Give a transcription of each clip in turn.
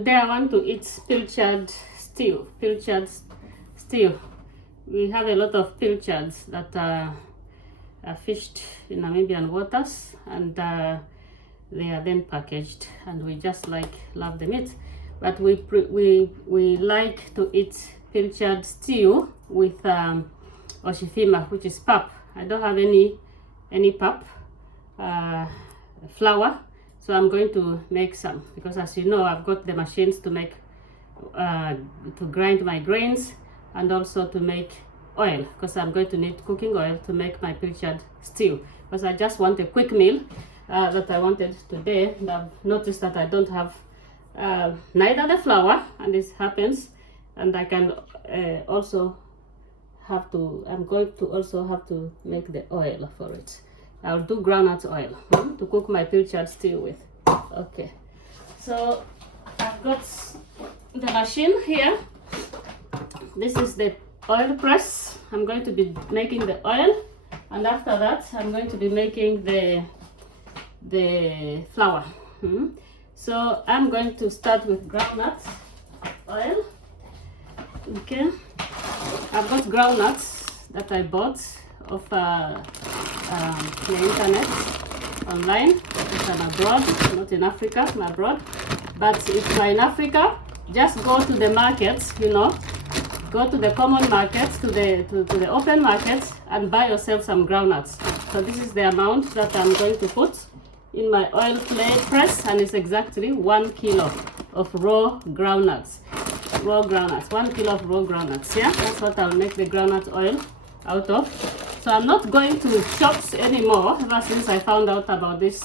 Today I want to eat pilchard stew. We have a lot of pilchards that are fished in Namibian waters, and they are then packaged, and we just love the meat. But we like to eat pilchard stew with oshifima, which is pap. I don't have any pap flour, so I'm going to make some, because as you know, I've got the machines to make to grind my grains and also to make oil, because I'm going to need cooking oil to make my pilchard stew, because I just want a quick meal that I wanted today, and I've noticed that I don't have neither the flour, and this happens, and I can also have to, I'm going to also have to make the oil for it. I'll do groundnut oil to cook my pilchard stew with. Okay, so I've got the machine here. This is the oil press. I'm going to be making the oil, and after that I'm going to be making the flour. So I'm going to start with groundnut oil. Okay, I've got groundnuts that I bought off the internet online, because I'm abroad, not in Africa, I'm abroad. But if you're in Africa, just go to the markets, you know, go to the common markets, to the open markets, and buy yourself some groundnuts. So this is the amount that I'm going to put in my oil press, and it's exactly 1 kilo of raw groundnuts. 1 kilo of raw groundnuts. Yeah, that's what I'll make the groundnut oil out of. So I'm not going to shops anymore, ever since I found out about this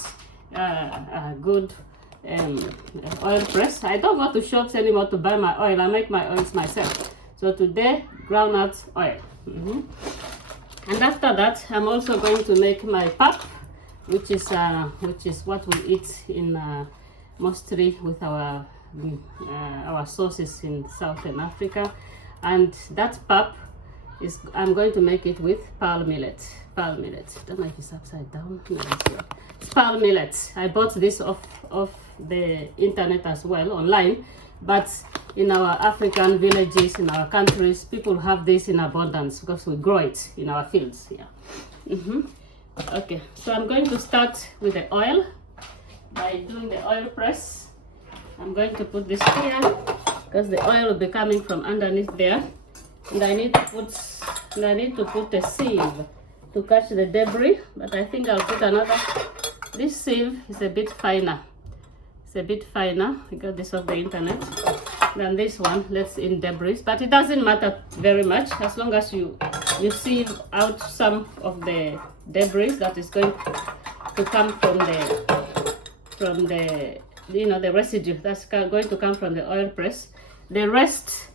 good oil press. I don't go to shops anymore to buy my oil. I make my oils myself. So today, groundnut oil. And after that, I'm also going to make my pap, which is what we eat in mostly with our sauces in Southern Africa. And that pap is, I'm going to make it with pearl millet. Pearl millet. Don't know if it's upside down. No, it's pearl millet. I bought this off the internet as well, online. But in our African villages, in our countries, people have this in abundance because we grow it in our fields here. Okay, so I'm going to start with the oil by doing the oil press. I'm going to put this here because the oil will be coming from underneath there. And I need to put a sieve to catch the debris, but I think I'll put another. This sieve is a bit finer. It's a bit finer. I got this off the internet. Than this one lets in debris, but it doesn't matter very much as long as you sieve out some of the debris that is going to come from the you know, the residue that's going to come from the oil press. The rest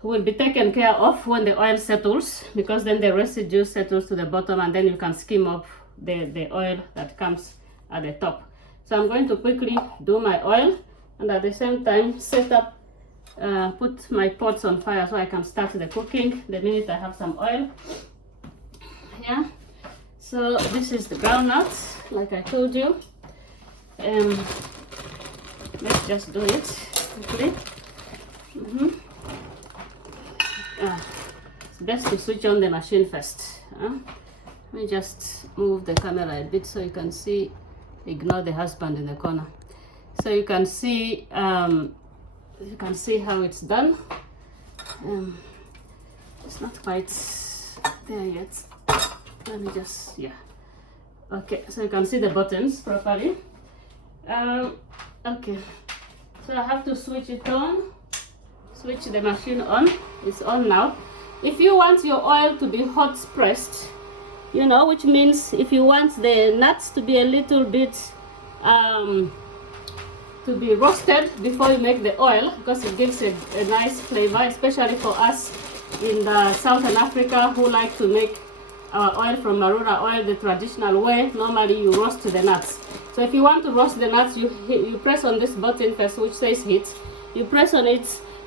will be taken care of when the oil settles, because then the residue settles to the bottom, and then you can skim up the oil that comes at the top. So I'm going to quickly do my oil, and at the same time set up, put my pots on fire so I can start the cooking the minute I have some oil. Yeah, so this is the groundnuts, like I told you. Let's just do it quickly. It's best to switch on the machine first. Let me just move the camera a bit so you can see. Ignore the husband in the corner. So you can see how it's done. It's not quite there yet. Let me just, yeah. Okay, so you can see the buttons properly. Okay, so I have to switch it on. Switch the machine on. It's on now. If you want your oil to be hot pressed, you know, which means if you want the nuts to be a little bit to be roasted before you make the oil, because it gives a nice flavor, especially for us in Southern Africa who like to make oil from marula oil the traditional way. Normally you roast the nuts. So if you want to roast the nuts, you press on this button first, which says heat. You press on it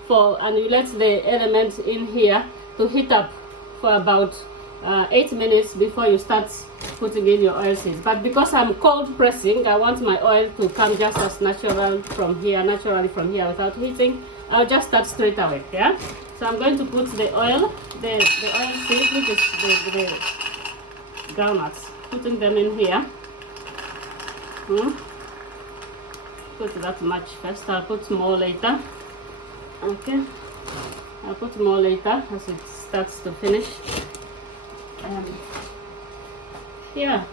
and you let the element in here to heat up for about 8 minutes before you start putting in your oil seeds. But because I'm cold pressing, I want my oil to come just as naturally from here without heating. I'll just start straight away. Yeah. So I'm going to put the oil seeds, which is the groundnuts. Putting them in here. Put that much first. I'll put more later. Okay. I'll put more later as it starts to finish. Yeah,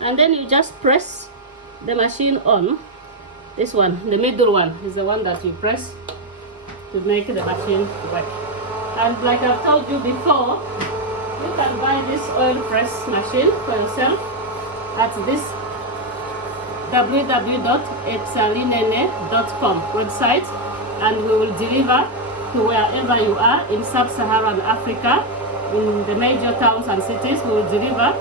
and then you just press the machine on. This one, the middle one, is the one that you press to make the machine work. And like I've told you before, you can buy this oil press machine for yourself at this www.epyalinene.com website, and we will deliver to wherever you are in sub-Saharan Africa, in the major towns and cities. We will deliver.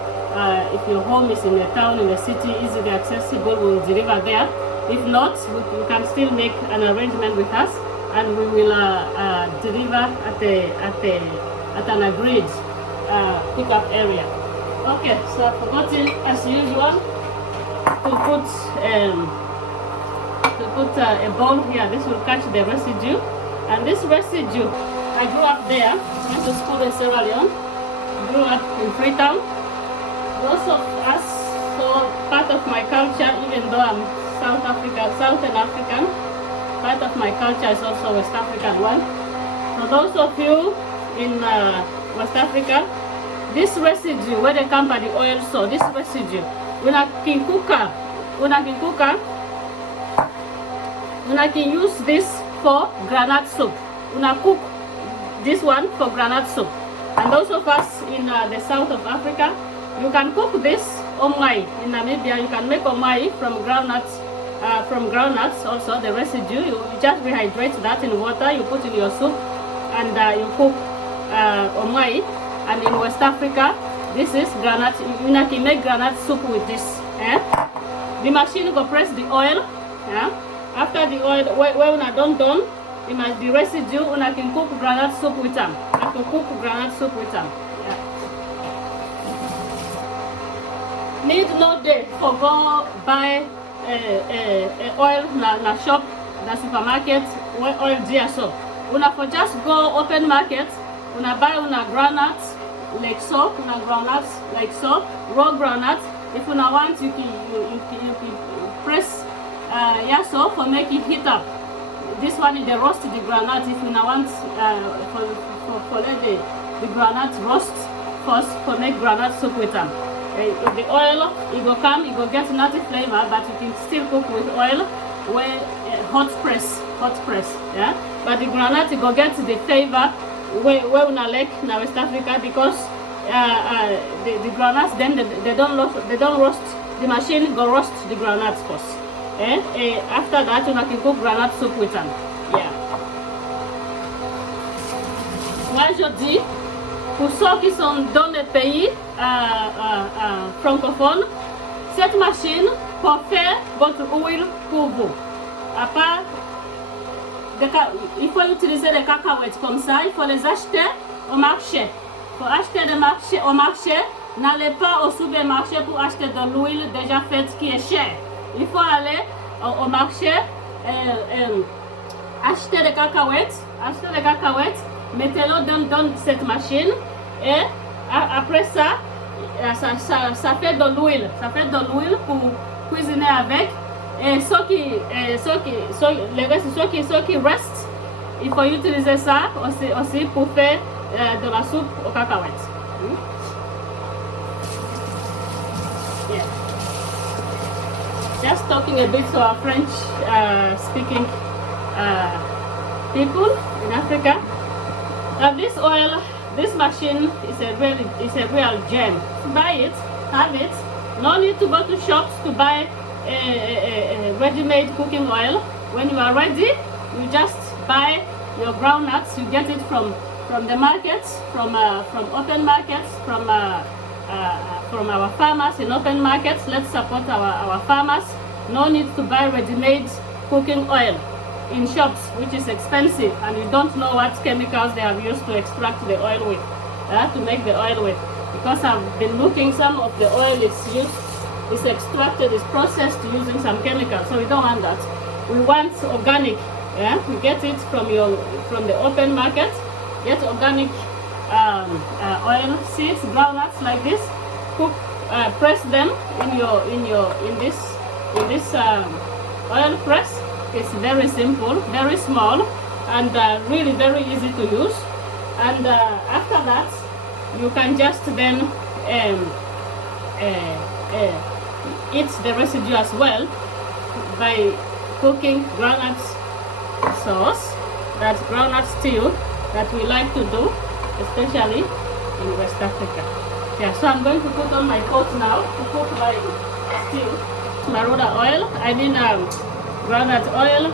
If your home is in a town, in a city, easily accessible, we will deliver there. If not, you can still make an arrangement with us, and we will deliver at an agreed pickup area. Okay, so I've forgotten, as usual, to put a bowl here. This will catch the residue, and this residue, I grew up there. Went to school in Sierra Leone. Grew up in Freetown. Most of us, so part of my culture, even though I'm Southern African, part of my culture is also West African one. So those of you in West Africa, this residue, where they come by the oil, so this residue, una can use this for granite soup. Una cook this one for granite soup. And those of us in the south of Africa, you can cook this omai. In Namibia, you can make omai from groundnuts. Also the residue, you just rehydrate that in water, you put in your soup, and you cook omai. And in West Africa, this is granite. You can make granite soup with this. The machine will press the oil. After the oil, when I don't done, it must be residue. Una can cook granite soup with them. I can cook granite soup with them. Need no day for go buy oil na shop, na supermarket, oil there so. Una for just go open market. Una buy una groundnuts like so. Una groundnuts like so. Raw groundnuts. If una want, you can press so for make it heat up. This one is the roast the groundnut. If you want for let the groundnut roast first for make groundnut soup with them. The oil, it will come, it will get nutty flavor, but you can still cook with oil where hot press, yeah. But the groundnut, it will get the flavor where una like in West Africa, because the groundnuts then they don't roast. The machine go roast the groundnuts first. After that, you can cook granite soup with them. Yeah. Moi je dis, pour ceux qui sont dans les pays francophones, cette machine peut faire votre huile pour vous. À part, il faut utiliser les cacahuètes comme ça, il faut les acheter au marché. Pour acheter au marché, n'allez pas au supermarché pour acheter de l'huile déjà faite qui est chère. Il faut aller au marché, acheter des cacahuètes, mettez-le dans cette machine, et après ça fait de l'huile. Ça fait de l'huile pour cuisiner avec. Et ce qui reste, il faut utiliser ça aussi pour faire de la soupe aux cacahuètes. Yeah. Just talking a bit to our French speaking people in Africa. This oil, this machine is a real gem. Buy it, have it. No need to go to shops to buy a ready-made cooking oil. When you are ready, you just buy your groundnuts. You get it from the markets, from open markets, from our farmers in open markets. Let's support our farmers. No need to buy ready-made cooking oil in shops, which is expensive, and you don't know what chemicals they have used to extract the oil with, to make the oil with. because I've been looking, some of the oil is extracted, is processed using some chemicals, so we don't want that. We want organic. Yeah, we get it from the open market. Get organic oil seeds, groundnuts like this. Cook, press them in this oil press. It's very simple, very small, and really very easy to use. And after that, you can just then eat the residue as well by cooking groundnuts sauce, that's groundnut stew that we like to do, especially in West Africa. Yeah, so I'm going to put on my pot now to cook my stew. Marula oil, groundnut oil.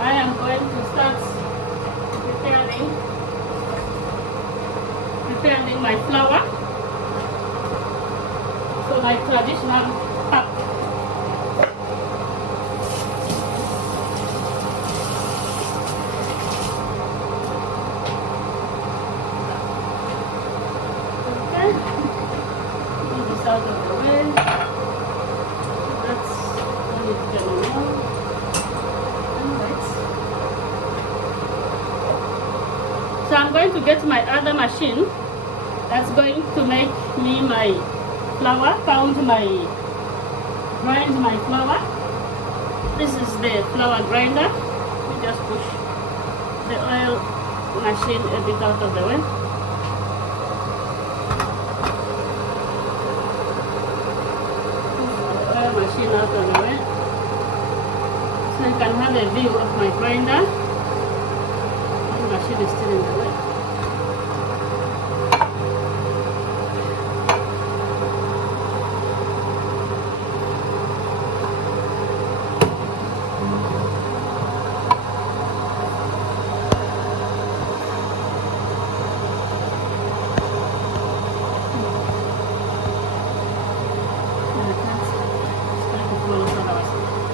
I am going to start preparing my flour. So my traditional cup. Okay, move this out of the way. That's when it's getting warm. Alright. So I'm going to get my other machine that's going to make me my flour, grind my flour. This is the flour grinder. We just push the oil machine a bit out of the way. Push the oil machine out of the way, so you can have a view of my grinder. The machine is still in the way.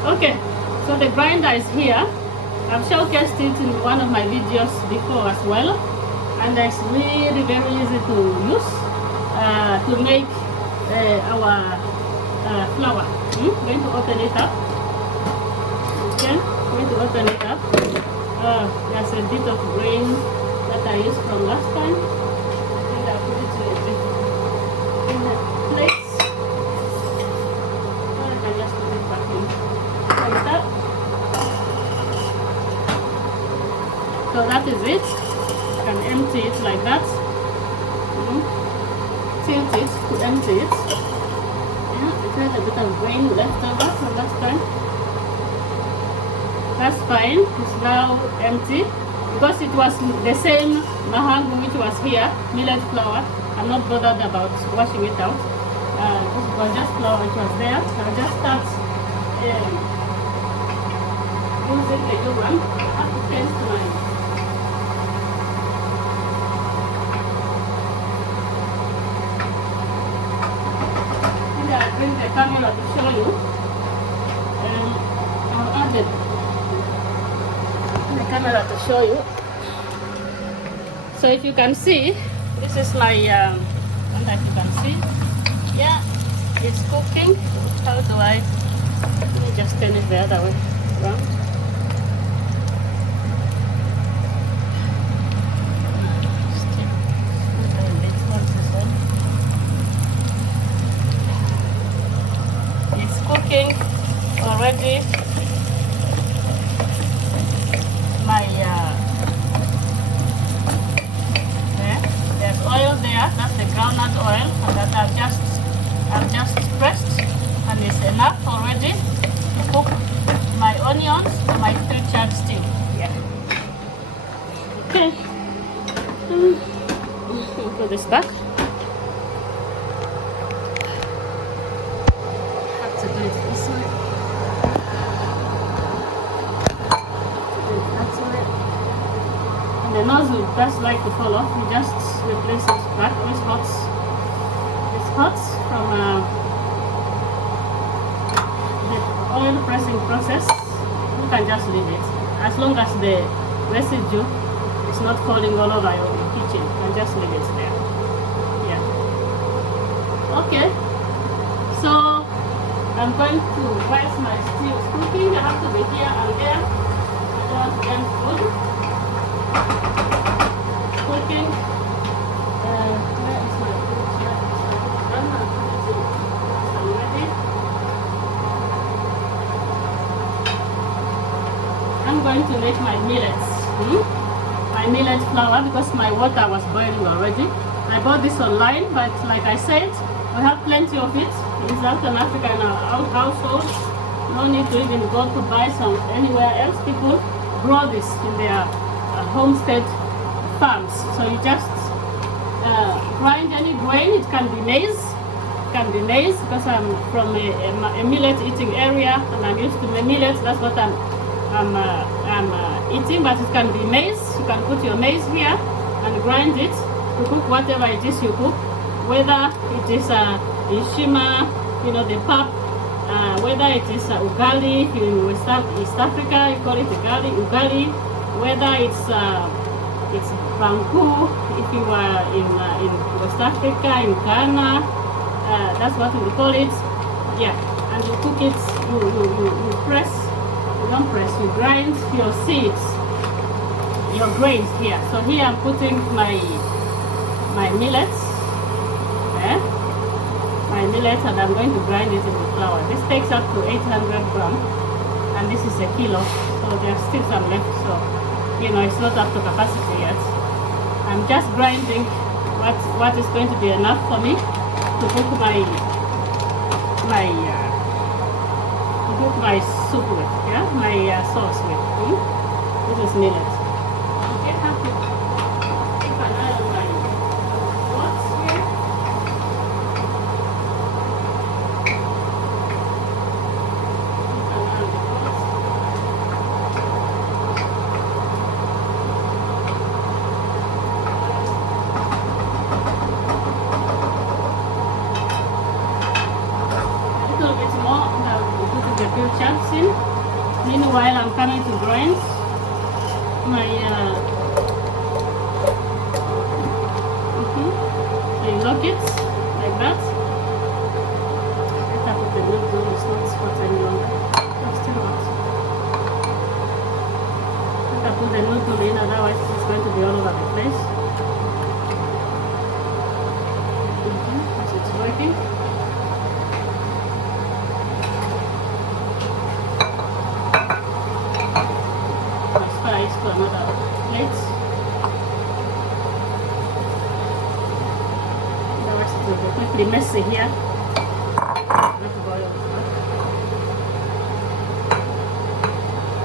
Okay, so the grinder is here. I've showcased it in one of my videos before as well, and it's really very easy to use to make our flour. Going to open it up. Okay, going to open it up. There's a bit of grain that I used from last time. I think I'll put it in the plate. Or I can just put it back in. Like that. So that is it. You can empty it like that. Tilt it to empty it. Yeah, it has a bit of grain left over from last time. That's fine. It's now empty because it was the same mahangu which was here, millet flour. I'm not bothered about washing it out. It was just flour which was there. So I'll just start using the new one. I have to taste mine. Maybe I'll bring the camera to show you. I'll add the camera to show you. So if you can see, this is my, I don't know if you can see. Yeah, it's cooking. How do I, let me just turn it the other way around. It's cooking already. My there's oil there. That's the groundnut oil, and that I've just pressed, and it's enough already to cook my onions and my 3-chard stew. Yeah. Okay. Put this back. Have to do it this way. The nozzle does like to fall off. We just replace it back. It's hot from the oil pressing process. You can just leave it as long as the residue is not falling all over your kitchen. You can just leave it there. Yeah. Okay, so I'm going to whilst my stew is cooking, I have to be here and there. I don't want to get food. Cooking. Where is my food? I'm ready. I'm going to make my millets. My millet flour because my water was boiling already. I bought this online, but like I said, we have plenty of it in Southern Africa in our household. No need to even go to buy some anywhere else. People grow this in their homestead farms. So you just grind any grain. It can be maize. It can be maize because I'm from a millet eating area and I'm used to my millet. That's what I'm eating. But it can be maize. You can put your maize here and grind it to cook whatever it is you cook, whether it is ishima, you know, the pap, whether it is ugali in East Africa, you call it ugali, whether it's banku if you are in West Africa, in Ghana, that's what we call it. Yeah, and you cook it, you press, you don't press, you grind your seeds, your grains here. So here I'm putting my millets, my millet, and I'm going to grind it in the flour. This takes up to 800 grams, and this is a kilo, so there's still some left. So you know, it's not up to capacity yet. I'm just grinding what is going to be enough for me to cook my soup with, my sauce with. This is millet. Okay, have to keep an eye on my pots here. Keep an eye on the pots. A little bit more, now we put a few chunks in. Meanwhile, I'm coming to grind my so you lock it like that. Let put the noodle, it's not hot any longer. It's still hot. Let put the noodle in, otherwise it's going to be all over the place. As it's working. To another plate. Otherwise it will be quickly messy here.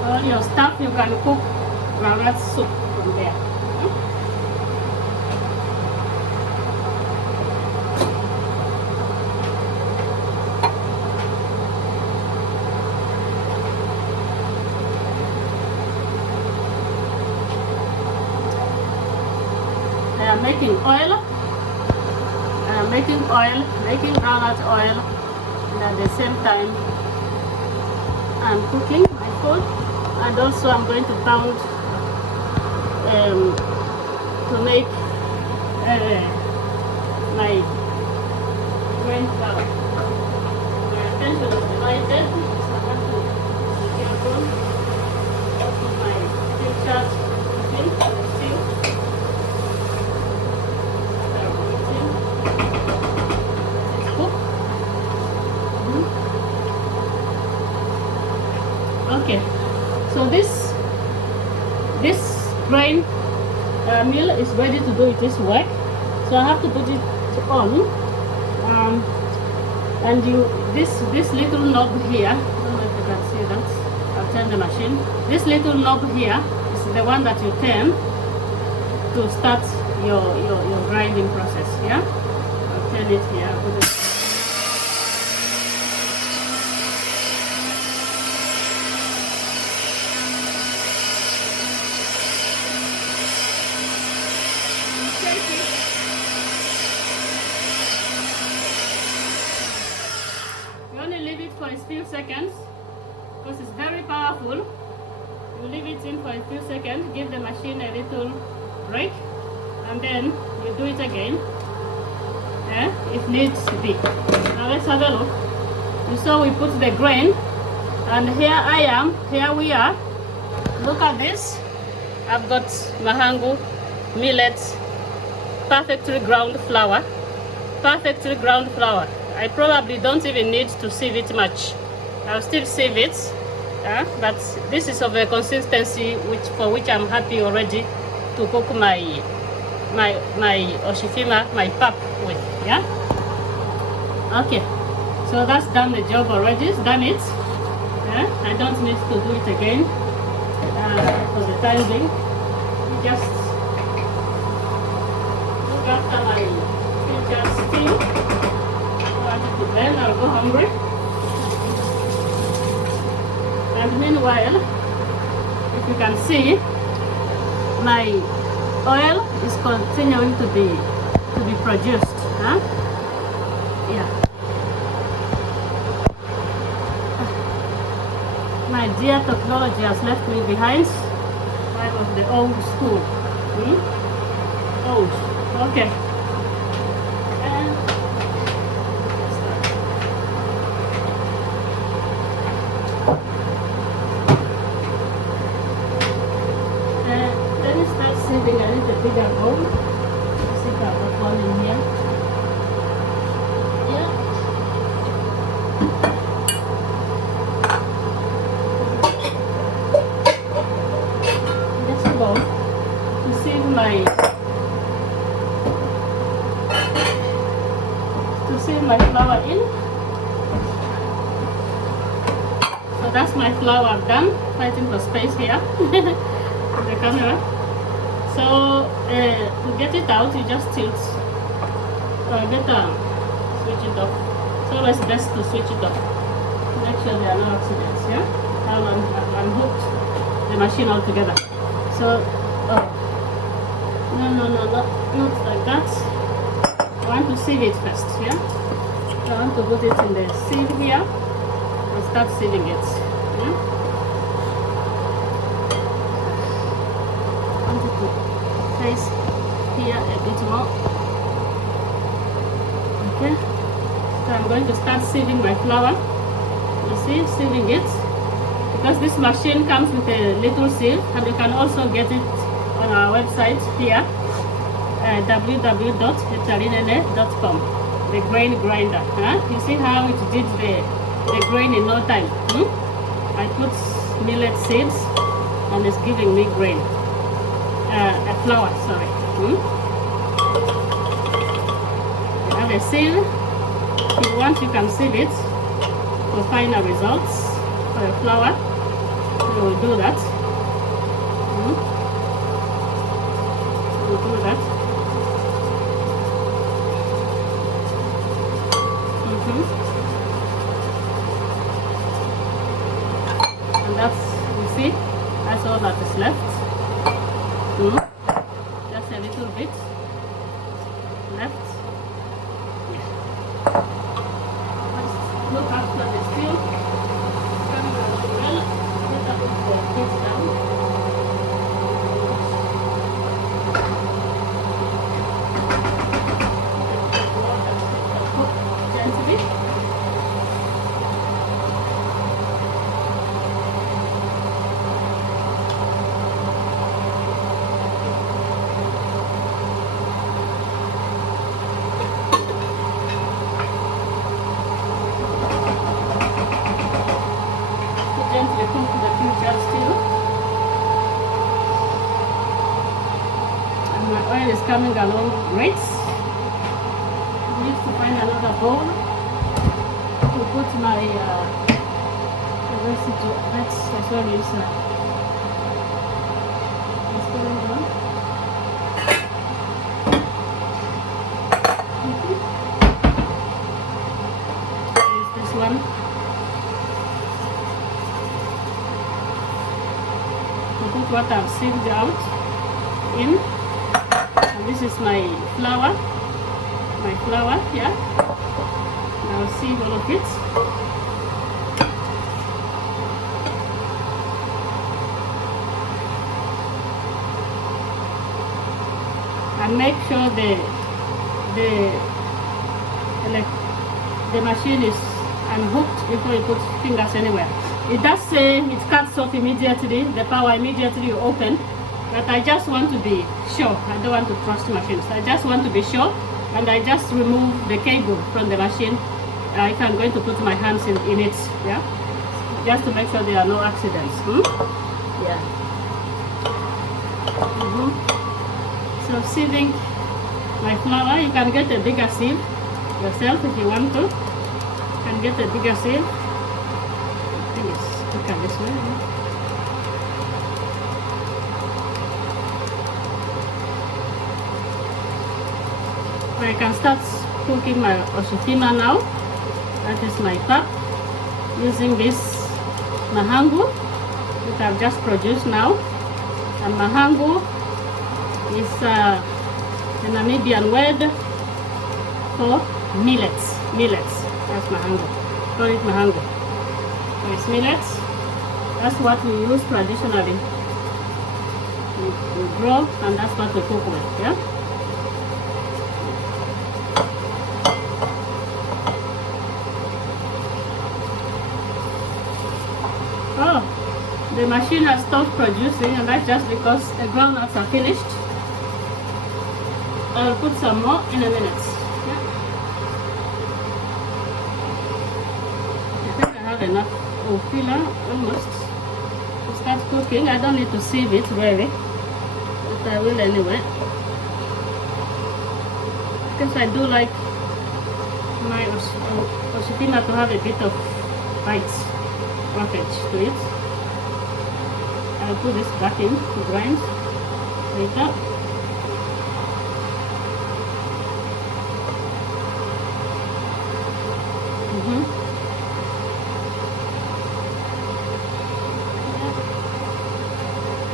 All your stuff you can cook groundnut soup from there. Making groundnut oil, and at the same time I'm cooking my food, and also I'm going to pound to make my grain flour. My attention is divided, so I have to be careful. Put my filtered in the sink. Okay, so this grain mill is ready to do its work. So I have to put it on, and this little knob here. I don't know if you can see that. I'll turn the machine. This little knob here is the one that you turn to start your grinding process. Yeah, I'll turn it here. I'll put it. For a few seconds because it's very powerful. You leave it in for a few seconds, give the machine a little break, and then you do it again. if needs to be. Now let's have a look. You saw we put the grain, and here we are. Look at this. I've got mahangu, millet, perfectly ground flour. Perfectly ground flour. I probably don't even need to sieve it much. I'll still sieve it, but this is of a consistency for which I'm happy already to cook my oshifima, my pap with. Yeah. Okay. So that's done the job already. It's done it. I don't need to do it again for the time being. Just look after my future stew. Then I'll go hungry. And meanwhile, if you can see, my oil is continuing to be produced. Yeah. My dear technology has left me behind. I was the old school. Old. Okay. And let me start sieving a little bigger bowl. See if I've got one in here. Yeah. To sieve my flour in. So that's my flour I've done. Fighting for space here in the camera. So to get it out, you just tilt. Switch it off. It's always best to switch it off. Make sure there are no accidents. Yeah. I'll unhook the machine altogether. So no, not like that. I want to sieve it first, yeah? I want to put it in the sieve here and start sieving it. Yeah? I want it to face here a bit more. Okay? So I'm going to start sieving my flour. You see, sieving it. Because this machine comes with a little sieve, and you can also get it on our website here. www.epyalinene.com. The grain grinder. You see how it did the grain in no time. I put millet seeds and it's giving me grain. A flour, sorry. You have a sieve. If you want, you can sieve it for final results for your flour. You will do that. You will do that. And that's, you see, that's all that is left. Just a little bit left. Let's look after the stew. Coming out well. Let us put the heat down. Oil is coming along great. I need to find another bowl to put my residue. That's sorry, it's going on. Use this one. To put what I've sieved out in. This is my flour, yeah. Now sieve all of it. And make sure the the machine is unhooked before you put fingers anywhere. It does say it cuts off immediately, the power immediately you open, but I just want to be sure. I don't want to trust machines. I just want to be sure, and I just remove the cable from the machine if I'm going to put my hands in it, yeah? Just to make sure there are no accidents. Yeah. So sieving my flour, you can get a bigger sieve yourself if you want to. You can get a bigger sieve. I think it's quicker this way. I can start cooking my oshikima now. That is my pap, using this mahangu that I've just produced now. And mahangu is a Namibian word for millets. Millets, that's mahangu. Call it mahangu. So it's millets. That's what we use traditionally. We grow, and that's what we cook with, yeah? Oh, the machine has stopped producing, and that's just because the groundnuts are finished. I'll put some more in a minute. Yeah. I think I have enough filler almost to start cooking. I don't need to sieve it really, but I will anyway, because I do like my oshikima to have a bit of bite, roughage to it. I'll put this back in to grind later.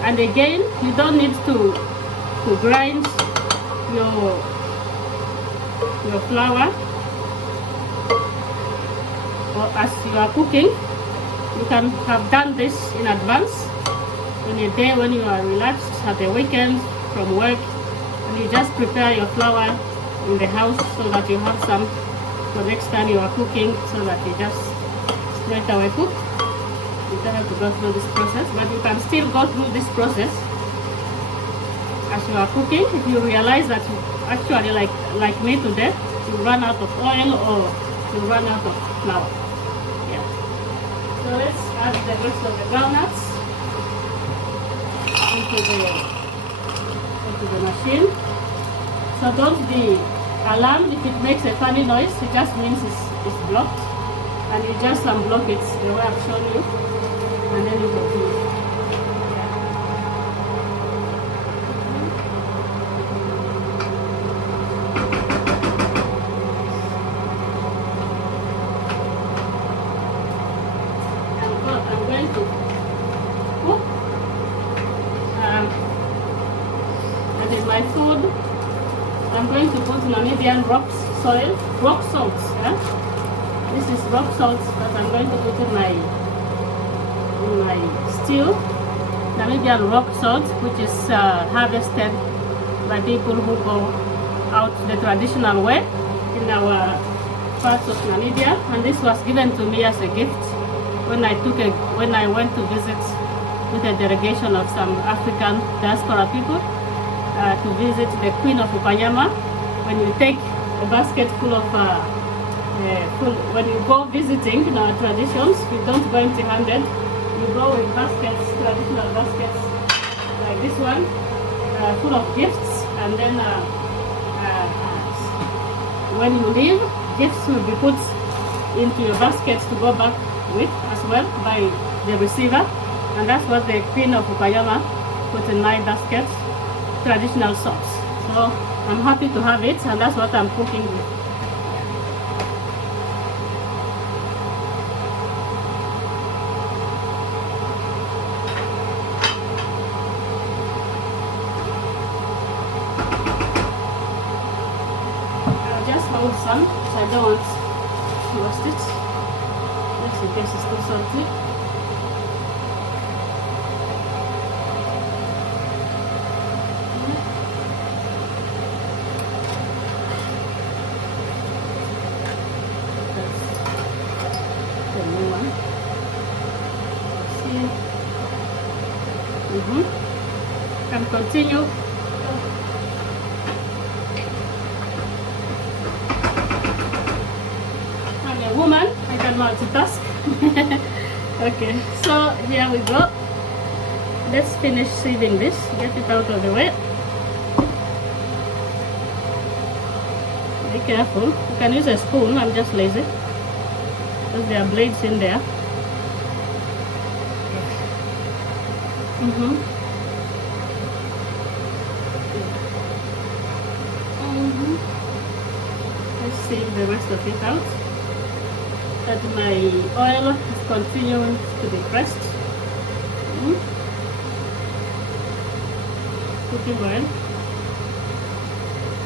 And again, you don't need to grind your flour, or as you are cooking. You can have done this in advance, in a day when you are relaxed at the weekend from work, and you just prepare your flour in the house so that you have some for next time you are cooking, so that you just straight away cook. You don't have to go through this process, but you can still go through this process as you are cooking. If you realize that you actually, like me today, you run out of oil or you run out of flour. Yeah. So let's add the rest of the groundnuts into the machine. So don't be alarmed if it makes a funny noise. It just means it's blocked, and you just unblock it the way I've shown you. And then you continue. I'm going to cook. That is my food. I'm going to put Namibian rock salt. Yeah? This is rock salt that I'm going to put in my stew. Namibian rock salt, which is harvested by people who go out the traditional way in our parts of Namibia, and this was given to me as a gift when I went to visit with a delegation of some African diaspora people to visit the Queen of Upanyama. When you take a basket full of when you go visiting in our traditions, you don't go empty-handed. You go with baskets, traditional baskets like this one, full of gifts, and then when you leave, gifts will be put into your baskets to go back with as well by the receiver, and that's what the Queen of Upanyama put in my basket, traditional sauce. So I'm happy to have it, and that's what I'm cooking with. Hold some, so I don't want to roast it, just in case it's too salty. That's and continue. I'm a woman, I can multitask. Okay, so here we go. Let's finish sieving this, get it out of the way. Be careful, you can use a spoon, I'm just lazy because there are blades in there. Let's sieve the rest of it out. That my oil is continuing to be pressed. Cooking oil.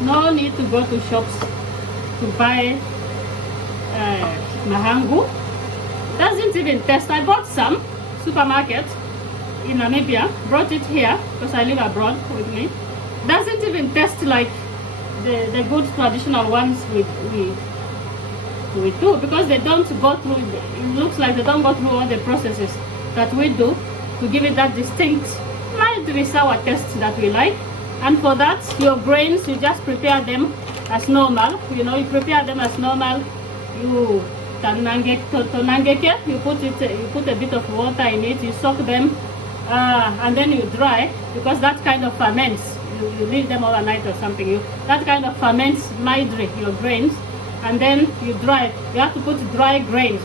No need to go to shops to buy mahangu. Doesn't even taste. I bought some supermarket in Namibia, brought it here because I live abroad with me. Doesn't even taste like the good traditional ones we do, because they don't go through, it looks like they don't go through all the processes that we do to give it that distinct, mildly sour taste that we like. And for that, your grains, you just prepare them as normal. You know, you prepare them as normal. You you put a bit of water in it, you soak them, and then you dry, because that kind of ferments. You leave them overnight or something. That kind of ferments mildly your grains, and then you dry. You have to put dry grains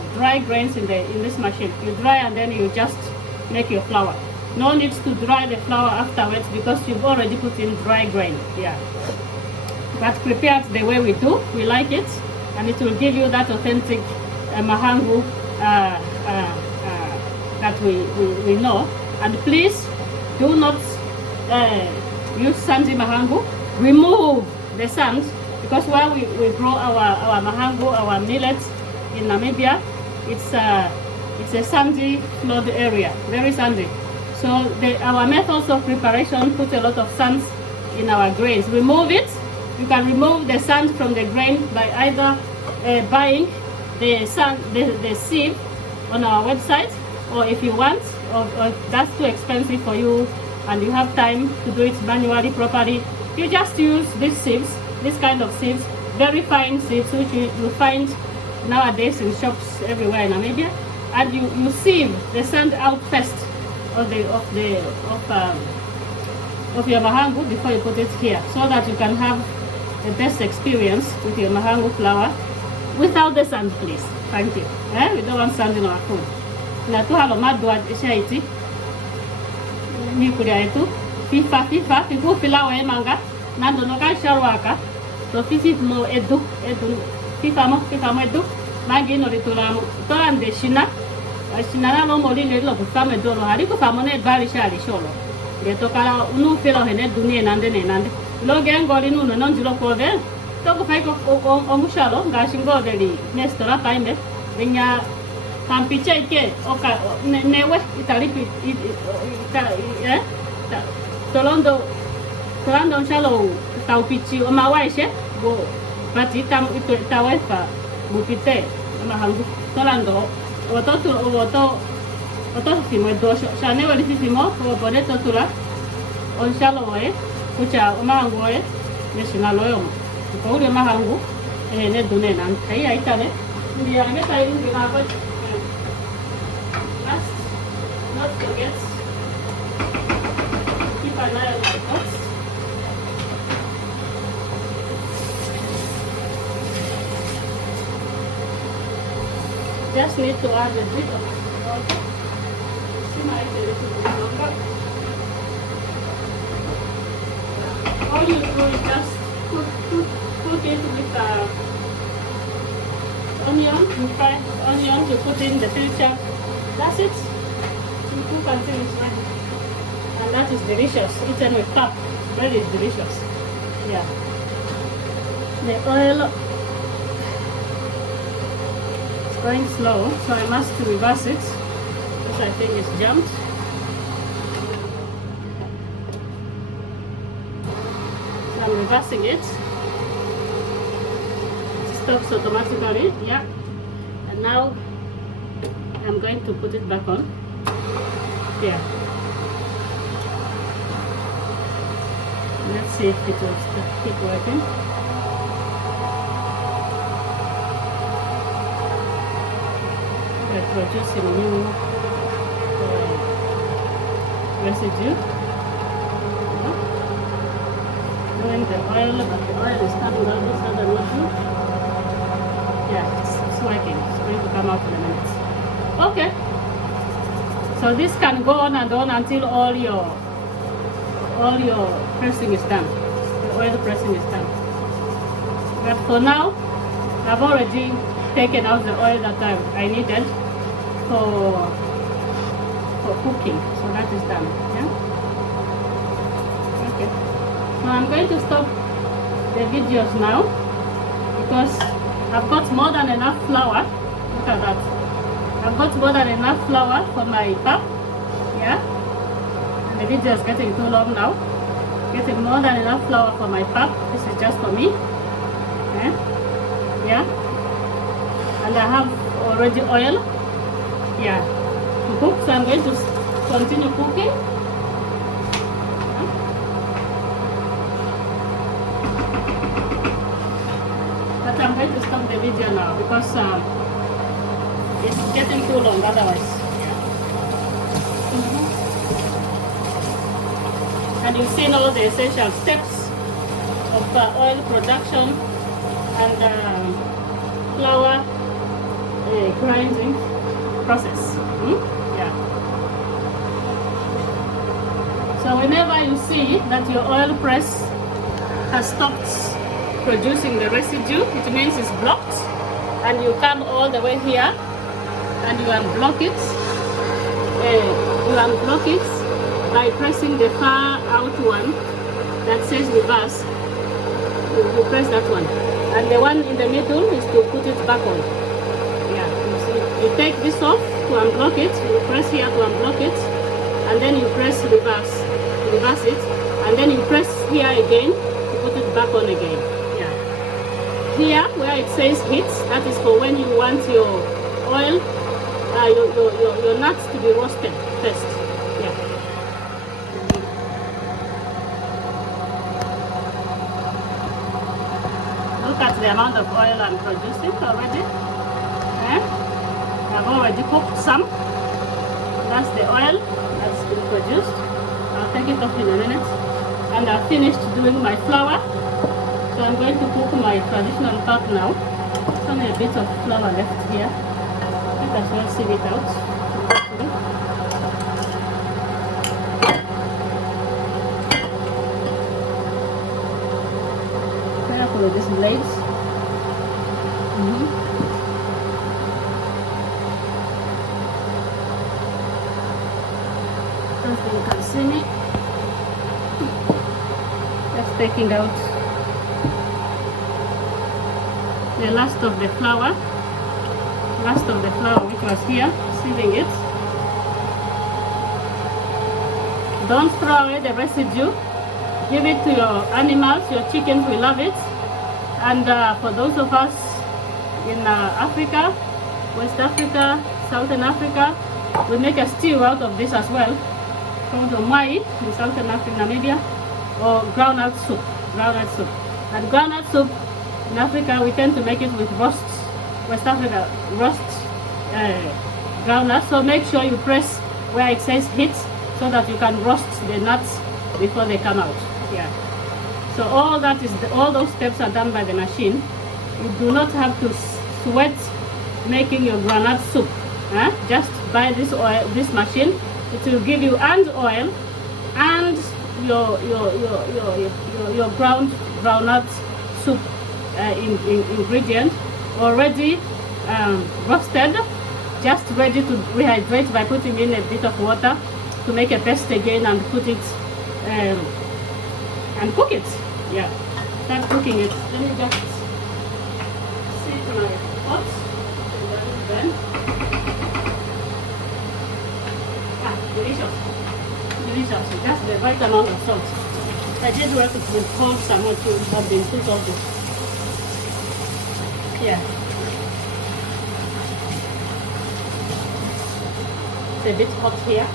in this machine. You dry and then you just make your flour. No need to dry the flour afterwards because you've already put in dry grain. Yeah, but prepared the way we do, we like it, and it will give you that authentic mahangu that we know. And please do not use sandy mahangu. Remove the sand, because where we grow our mahangu, our millet in Namibia, it's a sandy flood area, very sandy. So our methods of preparation put a lot of sand in our grains. Remove it. You can remove the sand from the grain by either buying the sieve on our website, or if you want, or if that's too expensive for you and you have time to do it manually properly, you just use these sieves, this kind of sieves, very fine sieves, which you find nowadays in shops everywhere in Namibia, and you sieve the sand out first of your mahangu before you put it here, so that you can have the best experience with your mahangu flour without the sand, please. Thank you. We don't want sand in our food. Na tu halo madwa shaiti ni kulia yetu fifa fiku filawa emanga nando no ka sharwaka to fifi mo edu fifa mo edu magi no ritulamu to ande shina na no moli le lo kufama do lo hari kufama ne bali shali sholo le to kala unu filo hene dunie nande lo gengoli nu no njilo ko ve to ko fai ko omushalo ngashingo veli nestora paimbe benya Pampicha ike oka newe italipi tolondo shalo taupichi o mawaishe go pati tawefa bupite mahangu tolando oto fimo do shane wali fimo o bone totula on shalo oe kucha o mahangu oe neshina loyo ko ule mahangu ne dune nan kai aitane ndia ngeta ingi na ko. Not forget, keep an eye on my pots. Just need to add a bit of water. Simmer it a little bit longer. All you do is just put it with onion. You fry onion, you put in the filter. That's it. You cook until it's ready, and that is delicious. Eaten with pap, bread is delicious. Yeah. The oil is going slow, so I must reverse it because I think it's jumped. So I'm reversing it. It stops automatically. Yeah. And now I'm going to put it back on. Yeah. see if it will keep working. We're producing new residue. Doing the oil, but the oil is coming out faster than what you. Yeah, it's working. It's going to come out in a minute. Okay. So this can go on and on until all your pressing is done. The oil pressing is done. But for now, I've already taken out the oil that I needed for cooking. So that is done. Yeah. Okay. Now I'm going to stop the videos now because I've got more than enough flour. Look at that. I've got more than enough flour for my pap. Yeah. And the video is getting too long now. Getting more than enough flour for my pap. This is just for me. Yeah. Yeah. And I have already oil. Yeah. To cook. So I'm going to continue cooking. But I'm going to stop the video now because it's getting too long otherwise. And you've seen all the essential steps of oil production and flour grinding process. Yeah. So whenever you see that your oil press has stopped producing the residue, it means it's blocked, and you come all the way here and you unblock it. You unblock it by pressing the far out one that says reverse. You press that one, and the one in the middle is to put it back on. Yeah, you see, you take this off to unblock it, you press here to unblock it, and then you press reverse it, and then you press here again to put it back on again. Yeah. Here where it says heat, that is for when you want your oil, your nuts to be roasted first. Yeah. Look at the amount of oil I'm producing already. I've already cooked some. That's the oil that's been produced. I'll take it off in a minute. And I've finished doing my flour. So I'm going to cook my traditional pap now. There's only a bit of flour left here. Let us well sieve it out. Careful with these blades. You can see me just taking out the last of the flour which was here, sieving it. Don't throw away the residue, give it to your animals. Your chickens will love it. And for those of us in Africa, West Africa, Southern Africa, we make a stew out of this as well, called maize in Southern Africa, Namibia, or groundnut soup. And groundnut soup in Africa, we tend to make it with roast, West Africa, roast groundnut. So make sure you press where it says heat so that you can roast the nuts before they come out. Yeah. So all those steps are done by the machine. You do not have to sweat making your groundnut soup. Just buy this oil, this machine. It will give you and oil and your groundnut soup ingredient already roasted, just ready to rehydrate by putting in a bit of water to make a paste again and put it and cook it. Yeah, start cooking it. Let me just sit my pot and let it burn. Delicious. Just the right amount of salt. I did work with cold salmon to have been too salty. Yeah. It's a bit hot here.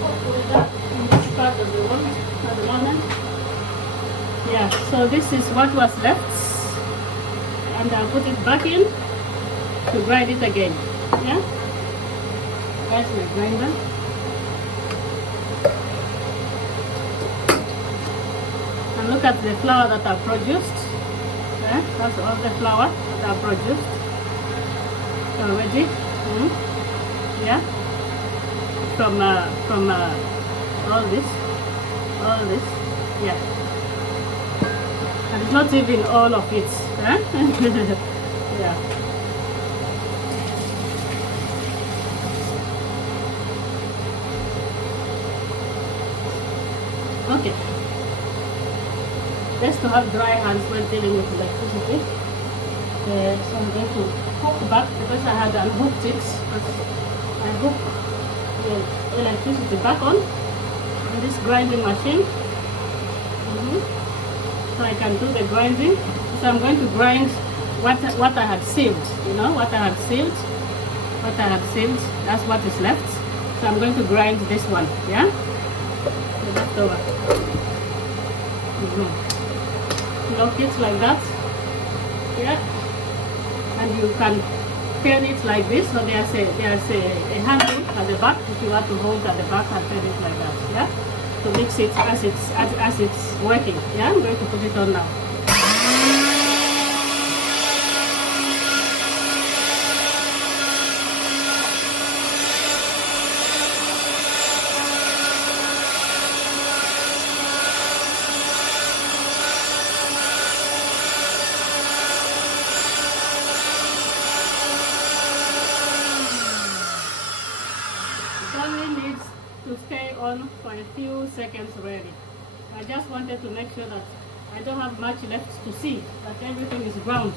Hopefully that So this is what was left, and I'll put it back in to grind it again. Yeah, that's my grinder. And look at the flour that I've produced. Yeah, that's all the flour that I've produced already. Yeah, from all this. Yeah, and it's not even all of it. Huh? Yeah. Okay. Best to have dry hands when dealing with electricity. So I'm going to hook back because I had unhooked it. I hook the electricity back on this grinding machine. So I can do the grinding. So I'm going to grind what I had sieved. You know what I had sieved. What I had sieved. That's what is left. So I'm going to grind this one. Yeah. The leftover. Lock it like that. Yeah. And you can turn it like this. So there's a handle at the back if you want to hold at the back and turn it like that. Yeah. To mix it as it's working. Yeah, I'm going to put it on now. It only needs to stay on for a few seconds really. I just wanted to make sure that I don't have much left to see, that everything is brown.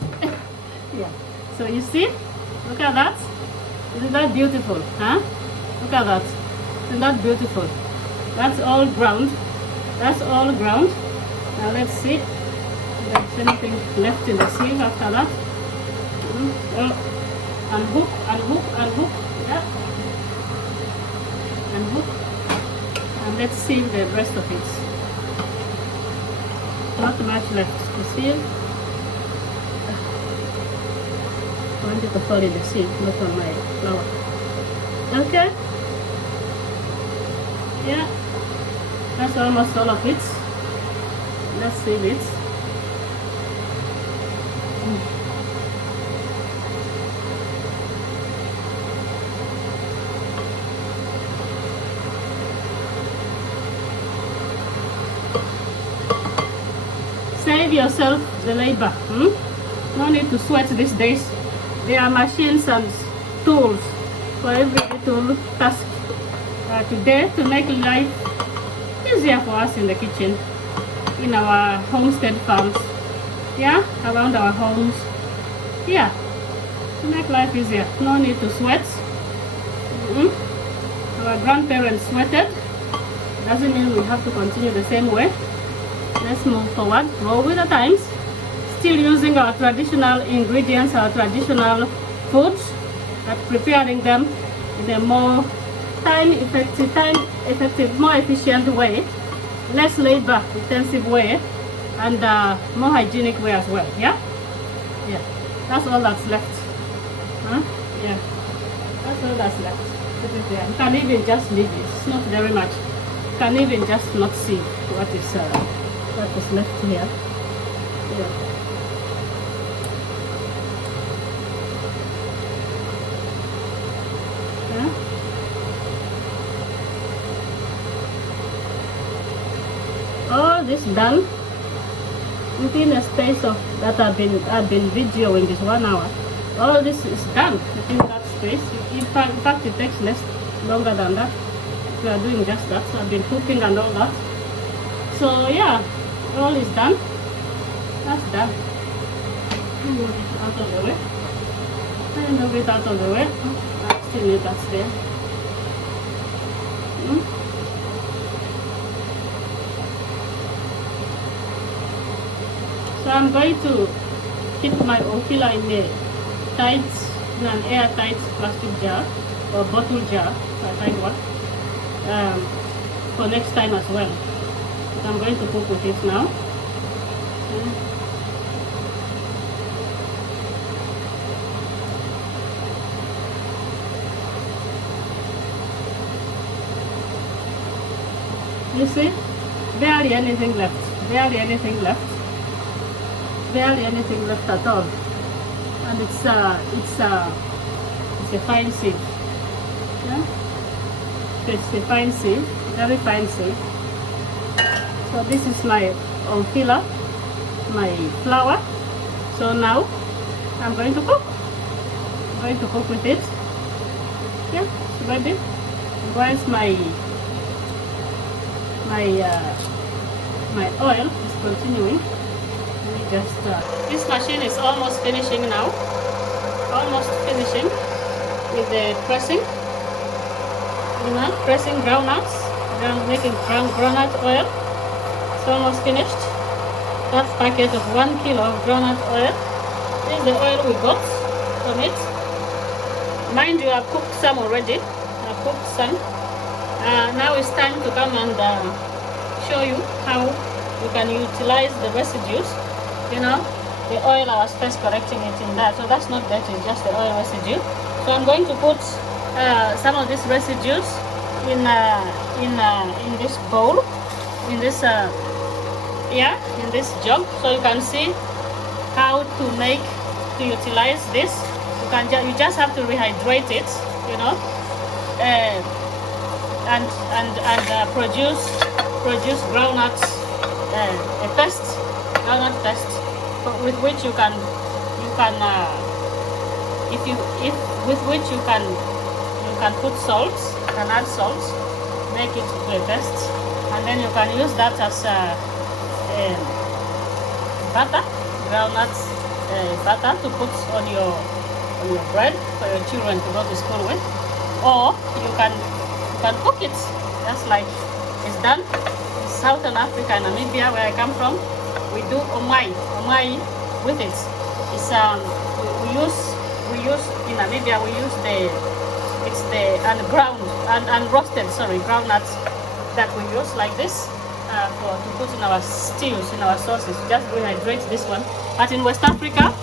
Yeah. So you see, look at that. Isn't that beautiful? Huh? Look at that. Isn't that beautiful? That's all ground. That's all ground. Now let's see if there's anything left in the sieve after that. Unhook, unhook, unhook. Yeah. Unhook. And let's sieve the rest of it. Not much left to sieve. I want it to fall in the sieve, not on my flour. Okay. Yeah. That's almost all of it. Let's sieve it. Save yourself the labor. No need to sweat these days. There are machines and tools for every little task today to make life easier for us in the kitchen, in our homestead farms, yeah, around our homes, yeah, to make life easier. No need to sweat. Our grandparents sweated. Doesn't mean we have to continue the same way. Let's move forward, roll with the times, still using our traditional ingredients, our traditional foods, but preparing them in a more time-effective, more efficient way, less labor-intensive way, and more hygienic way as well. Yeah, yeah. That's all that's left. Yeah, that's all that's left. Put it there. You can even just leave it. It's not very much. You can even just not see what is left here. Yeah. All this done within a space of that I've been videoing this 1 hour. All this is done within that space. In fact, it takes longer than that. We are doing just that. So I've been cooking and all that. So yeah, all is done. That's done. Move it out of the way. And move it out of the way. I still need that there. So I'm going to keep my ofila in an airtight plastic jar or bottle jar, if I find one, for next time as well. So I'm going to cook with it now. You see, barely anything left, barely anything left, barely anything left at all. And it's a fine sieve. Yeah, it's a fine sieve, very fine sieve. So this is my filler, my flour. So now I'm going to cook. I'm going to cook with it. Yeah, it's ready. Whilst my oil is continuing, let me just this machine is almost finishing now, almost finishing with the pressing, pressing groundnuts, making groundnut oil. It's almost finished. That packet of 1 kilo of groundnut oil. This is the oil we got from it. Mind you, I've cooked some already. I've cooked some. Now it's time to come and show you how you can utilize the residues. The oil, I was first correcting it in that, so that's not dirty, it's just the oil residue. So I'm going to put some of these residues in this bowl, in this in this jug, so you can see how to utilize this. You just have to rehydrate it, and produce groundnuts, groundnut paste, with which you can put salt, you can add salt, make it to a paste, and then you can use that as butter, groundnuts butter to put on your bread for your children to go to school with, or you can cook it just like it's done in Southern Africa, Namibia, where I come from. We do omai with it. It's we use in Namibia, we use roasted groundnuts that we use like this to put in our stews, in our sauces. Just rehydrate this one. But in West Africa,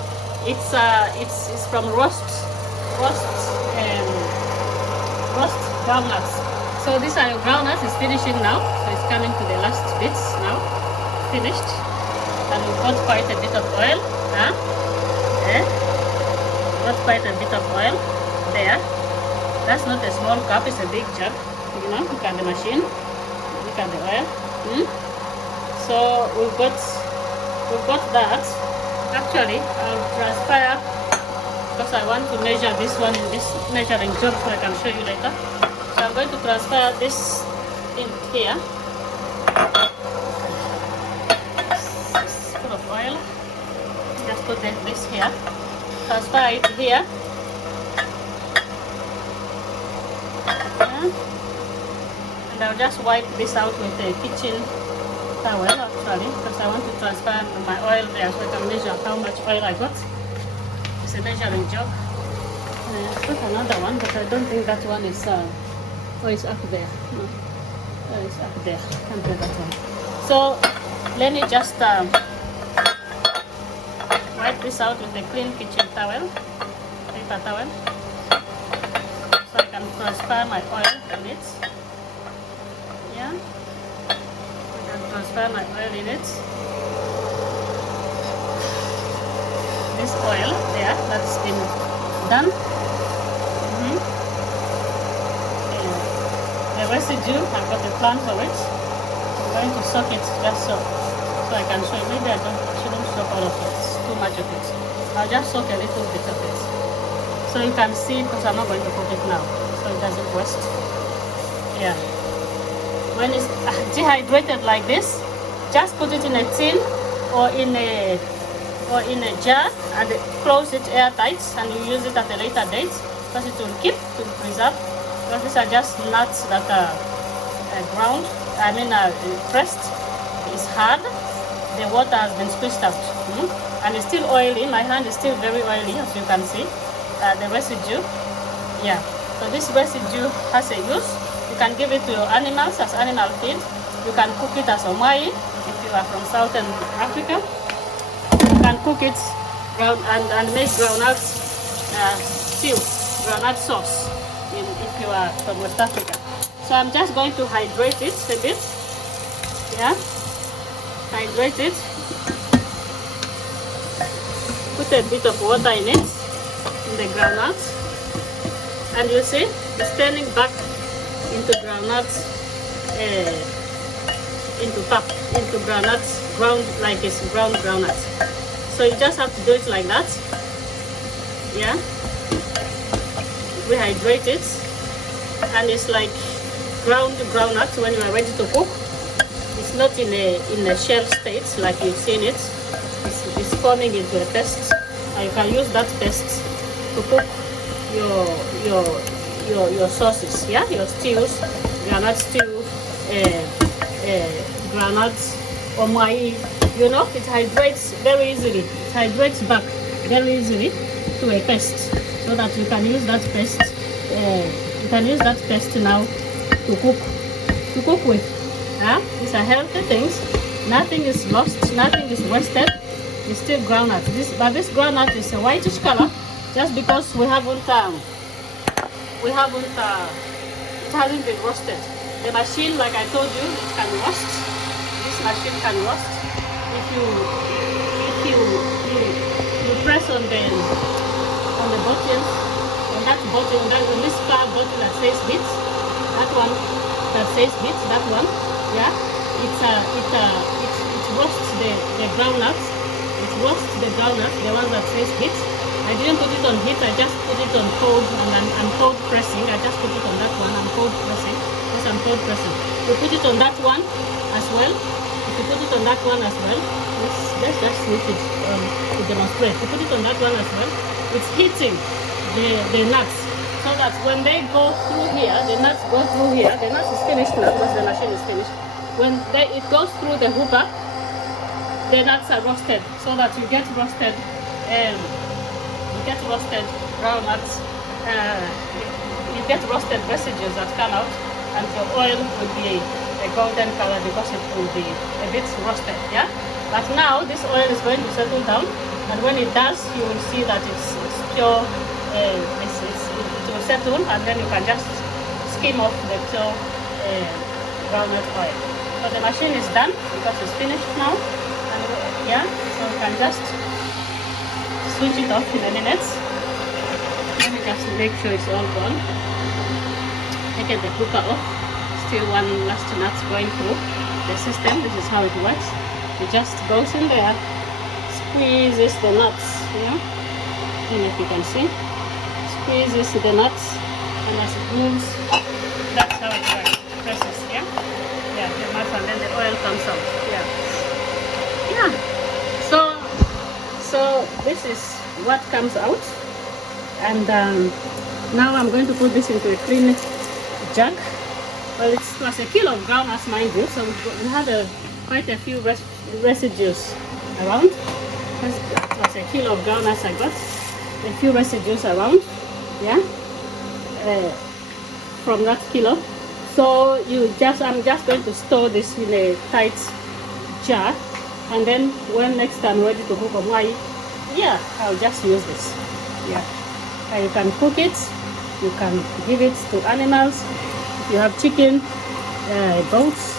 it's from roast groundnuts. So these are your groundnuts. It's finishing now. So it's coming to the last bits now. Finished. And we've got quite a bit of oil. Got quite a bit of oil there. That's not a small cup, it's a big jug. Look at the machine. Look at the oil. So we've got that. Actually, I'll transfer, because I want to measure this one in this measuring jug so I can show you later. So I'm going to transfer this in here. It's full of oil. Just put this here. Transfer it here. And I'll just wipe this out with a kitchen towel, actually, because I want to transfer my oil there so I can measure how much oil I got. It's a measuring jug. I've got another one, but I don't think that one is it's up there. No, it's up there. Can't do that one. So let me just wipe this out with a clean kitchen towel, paper towel, so I can transfer my oil in it. Yeah, I can transfer my oil in it. This oil there, that's been done. The residue, I've got a plan for it. I'm going to soak it just so I can show you. Maybe I shouldn't soak all of it, too much of it. I'll just soak a little bit of it, so you can see, because I'm not going to cook it now, so it doesn't waste. Yeah. When it's dehydrated like this, just put it in a tin or in a jar and close it airtight, and you use it at a later date, because it will preserve. Because these are just nuts that are pressed. It's hard. The water has been squeezed out, and it's still oily. My hand is still very oily, as you can see. The residue, yeah. So this residue has a use. You can give it to your animals as animal feed. You can cook it as omai if you are from Southern Africa. can cook it and make groundnut stew, groundnut sauce if you are from West Africa. So I'm just going to hydrate it a bit. Yeah, hydrate it. Put a bit of water in it, in the groundnut, and you see it's turning back into groundnut, into groundnut, ground like it's ground groundnut. So you just have to do it like that. Yeah, rehydrate it, and it's like ground groundnut when you are ready to cook. It's not in a shell state like you've seen it. It's forming into a paste, and you can use that paste to cook your sauces. Yeah, your stews, groundnut stew, groundnut or maize. You know, it hydrates very easily. It hydrates back very easily to a paste, so that you can use that paste. You can use that paste now to cook with. These are healthy things. Nothing is lost. Nothing is wasted. It's still groundnut. But this groundnut is a whitish color, just because it hasn't been roasted. The machine, like I told you, it can roast. This machine can roast. If you press on the button, on that button, on this far button that says bits, that one that says bits, that one, yeah, it roasts the groundnuts. It roasts the groundnuts, the one that says bits. I didn't put it on heat, I just put it on cold, and I'm cold pressing. I just put it on that one, I'm cold pressing. Yes, I'm cold pressing. You put it on that one as well. If you put it on that one as well, let's just switch it to demonstrate. You put it on that one as well. It's heating the nuts, so that when they go through here, the nuts go through here. The nuts is finished now because the machine is finished. When it goes through the hooper, the nuts are roasted, so that you get roasted groundnuts. You get roasted residues that come out, and your oil will be a golden color because it will be a bit roasted. Yeah. But now this oil is going to settle down, and when it does, you will see that it's pure. It will settle, and then you can just skim off the pure groundnut oil. So the machine is done because it's finished now. And yeah, so you can just switch it off in a minute. Let me just make sure it's all gone. Take the cooker off. Still one last nut going through the system. This is how it works. It just goes in there, squeezes the nuts, you know. I don't know if you can see. Squeezes the nuts, and as it moves, that's how it works. Presses, yeah? Yeah, the nuts, and then the oil comes out. Yeah. Yeah. So this is what comes out. And now I'm going to put this into a clean jug. Well, it was a kilo of groundnuts, mind you, so we had quite a few residues around. It was a kilo of groundnuts I got. A few residues around, yeah, from that kilo. So I'm just going to store this in a tight jar, and then when next time ready to cook omai, yeah, I'll just use this. Yeah, and you can cook it. You can give it to animals. If you have chicken, goats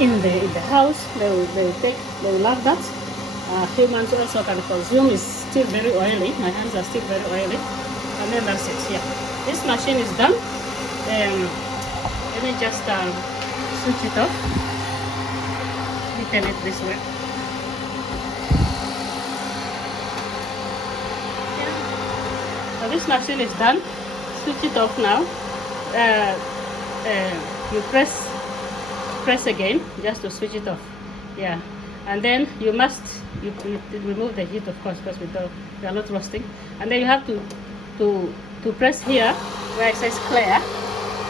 in the house, they will love that. Humans also can consume. It's still very oily. My hands are still very oily. And then that's it. Yeah, this machine is done. Let me just switch it off. Let me turn it this way. Yeah. So this machine is done. Switch it off now. You press again just to switch it off. Yeah. And then you remove the heat, of course, because we are not roasting. And then you have to press here where it says clear.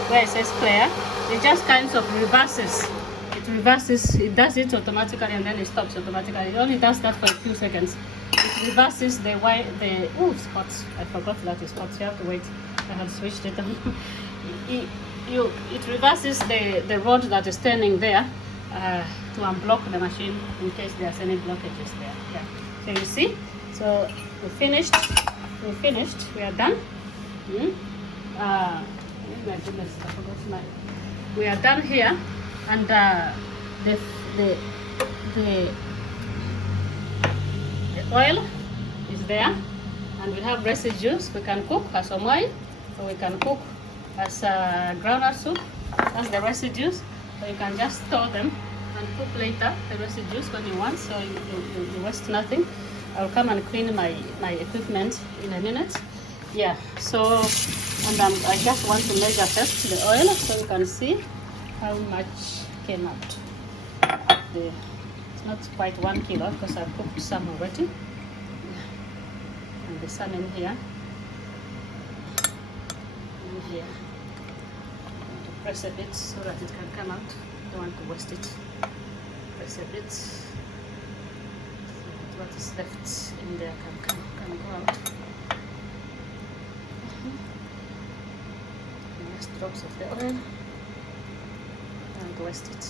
Where it says clear, it just kind of reverses. It reverses. It does it automatically, and then it stops automatically. It only does that for a few seconds. It reverses it's hot. I forgot that it's hot. You have to wait. I have switched it on. It reverses the rod that is turning there. to unblock the machine in case there's any blockages there. Yeah. So you see, so we finished. We are done. Oh my goodness, I forgot my. We are done here, and the oil is there, and we have residues. We can cook as oil, so we can cook as groundnut soup. That's the residues, so you can just store them and cook later the residues when you want, so you waste nothing. I'll come and clean my equipment in a minute. Yeah, so, and I just want to measure first the oil so you can see how much came out. It's not quite 1 kilo because I've cooked some already. And the salmon here. And here. To press a bit so that it can come out. Don't want to waste it. Press a bit so that what is left in there can go out. Nice drops of the oil. Don't waste it.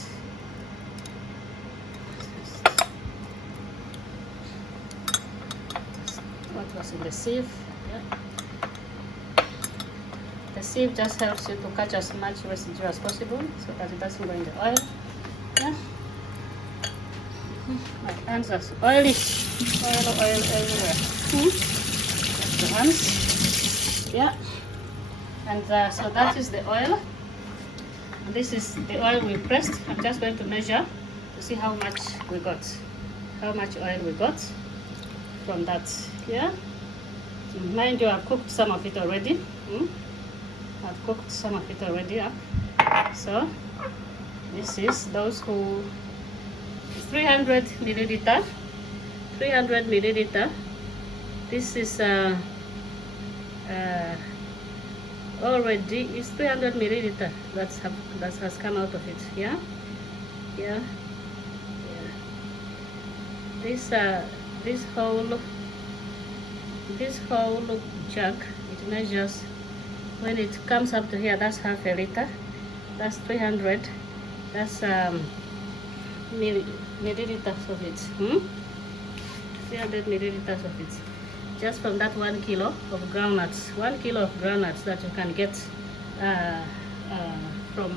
What was in the sieve? Yeah. The sieve just helps you to catch as much residue as possible so that it doesn't go in the oil. Yeah. My hands are so oily. Oil everywhere. That's the hands. Yeah. And so that is the oil. And this is the oil we pressed. I'm just going to measure to see how much we got. How much oil we got from that. Yeah. Mind you, I've cooked some of it already. I've cooked some of it already. Yeah. So this is those who 300 milliliter. 300 milliliter. This is already is 300 milliliter that has come out of it. Yeah. This whole jug, it measures, when it comes up to here, that's half a liter. That's 300. That's milliliters of it. 300 milliliters of it. Just from that 1 kilo of groundnuts. 1 kilo of groundnuts that you can get from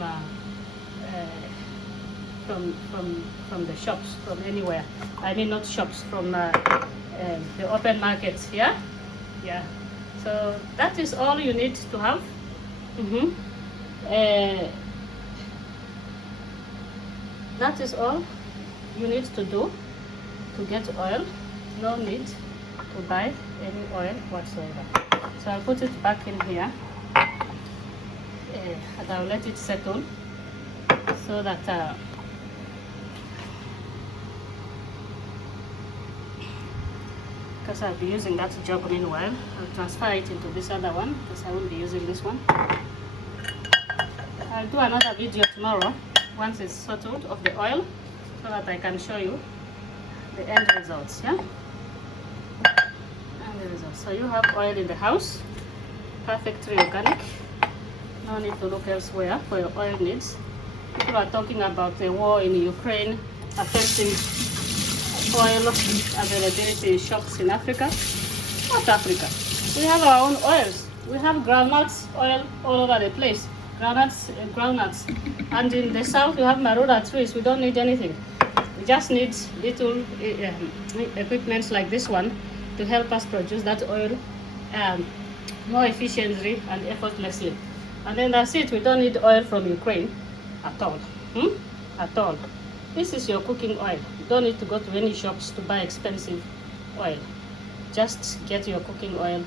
the shops, from anywhere. I mean, not shops, from the open market. Yeah. So that is all you need to have. That is all you need to do to get oil. No need to buy any oil whatsoever. So I'll put it back in here and I'll let it settle so that because I'll be using that jug meanwhile, I'll transfer it into this other one because I won't be using this one. I'll do another video tomorrow once it's settled of the oil so that I can show you the end results. Yeah. So you have oil in the house, perfectly organic. No need to look elsewhere for your oil needs. People are talking about the war in Ukraine affecting oil availability in shops in Africa. Not Africa. We have our own oils. We have groundnuts oil all over the place. Groundnuts. And in the south we have marula trees. We don't need anything. We just need little equipments like this one to help us produce that oil more efficiently and effortlessly. And then that's it. We don't need oil from Ukraine at all. At all. This is your cooking oil. You don't need to go to any shops to buy expensive oil. Just get your cooking oil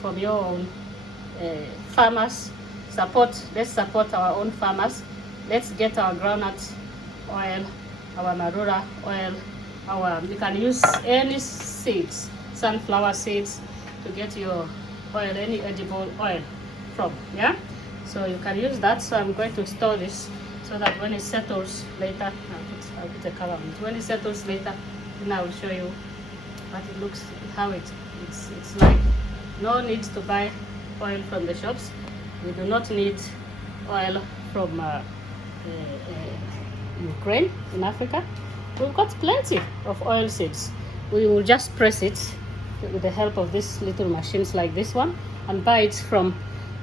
from your own farmers. Let's support our own farmers. Let's get our groundnut oil, our marula oil, you can use any seeds, sunflower seeds, to get your oil, any edible oil from. Yeah, so you can use that. So I'm going to store this so that when it settles later, I'll put a cover on it. When it settles later, then I will show you what it looks, how it's like. No need to buy oil from the shops. We do not need oil from Ukraine, in Africa, we've got plenty of oil seeds. We will just press it with the help of these little machines like this one and buy it from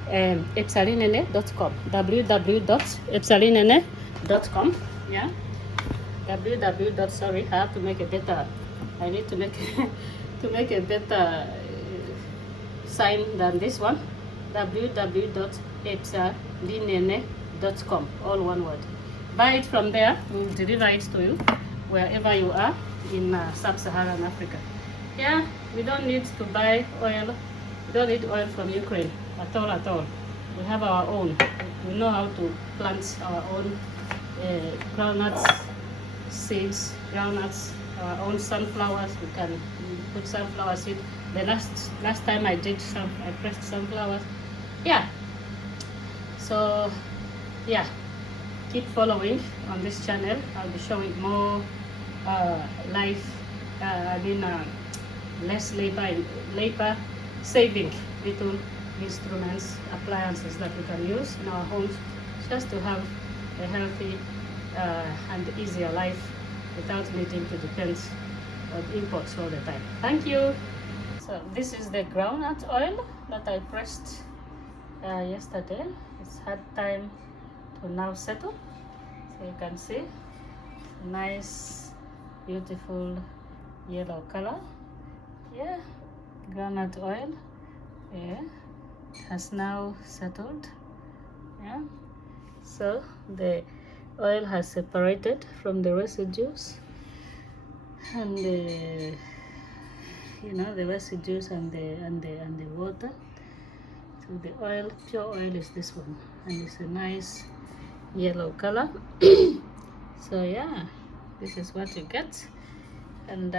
epyalinene.com, www.epyalinene.com. Yeah, sorry, I have to make a better, I need to make to make a better sign than this one, www.epyalinene.com, all one word. Buy it from there. We'll deliver it to you wherever you are in sub-Saharan Africa. Yeah, we don't need to buy oil. We don't need oil from Ukraine at all. We have our own. We know how to plant our own groundnuts, seeds, groundnuts, our own sunflowers. We can put sunflower seed. The last time I did I pressed sunflowers. Yeah. So, yeah. Keep following on this channel. I'll be showing more less labor saving little instruments, appliances that we can use in our homes just to have a healthy and easier life without needing to depend on imports all the time. Thank you. So this is the groundnut oil that I pressed yesterday. It's had time to now settle, so you can see nice beautiful yellow color. Yeah, groundnut oil. Yeah, it has now settled. Yeah, so the oil has separated from the residues and the the residues and the water. So the oil, pure oil, is this one, and it's a nice yellow color. So yeah, this is what you get, and